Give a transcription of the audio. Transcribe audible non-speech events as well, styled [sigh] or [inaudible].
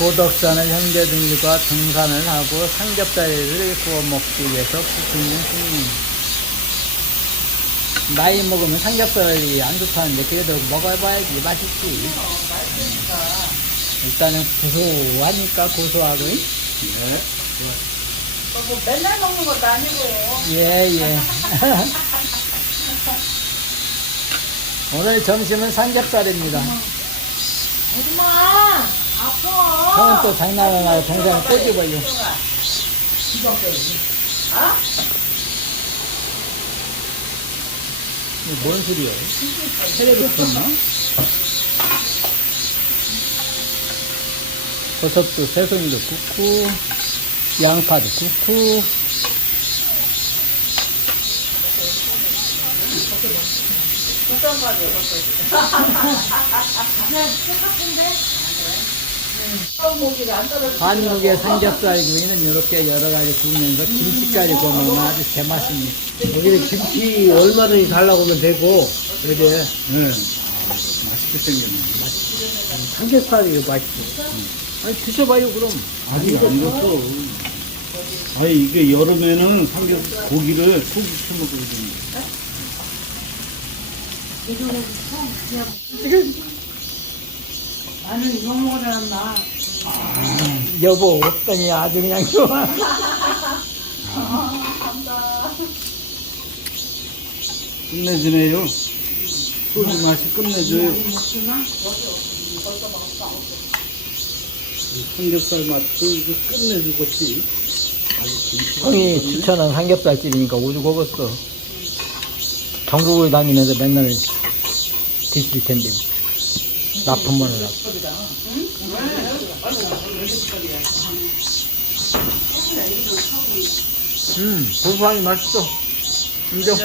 보덕산의 형제들과 등산을 하고 삼겹살을 구워 먹기 위해서 있는 스님. 나이 먹으면 삼겹살이 안 좋다는데 그래도 먹어봐야지 맛있지. 일단은 고소하니까 고소하고 네. 뭐 맨날 먹는 것도 아니고. 예 예. [laughs] 오늘 점심은 삼겹살입니다. 오지마! 저는 또 장난을 하고 동생을 꼬집어요. 아? 이거 뭔 소리야? 테레비 켰나? 버섯도 새송이도 굽고 양파도 굽고 목이 안 떨어져. 한국의 삼겹살 구이는 이렇게 여러 가지 구우면서 김치까지 구워 먹으면 아주 제맛입니다. 여기는 김치 얼마든지 달라고 하면 되고, 그래. 응. 맛있게 생겼네. 삼겹살이 맛있어. 아니 드셔봐요 그럼. 아직 안 익었어. 아니, 이게 여름에는 삼겹, 고기를 푹 시켜 먹거든. 나는 이거 먹으려나. 여보 어떠니 아주 그냥 좋아. [laughs] 끝내주네요. 소주 맛이 끝내줘요. 삼겹살 맛도 이거 끝내주겠지. 형이 추천한 삼겹살집이니까 오죽 먹었어. 전국을 다니면서 맨날 드실 텐데. 나쁜 하고. 음, 고소하니 맛있어. 인정.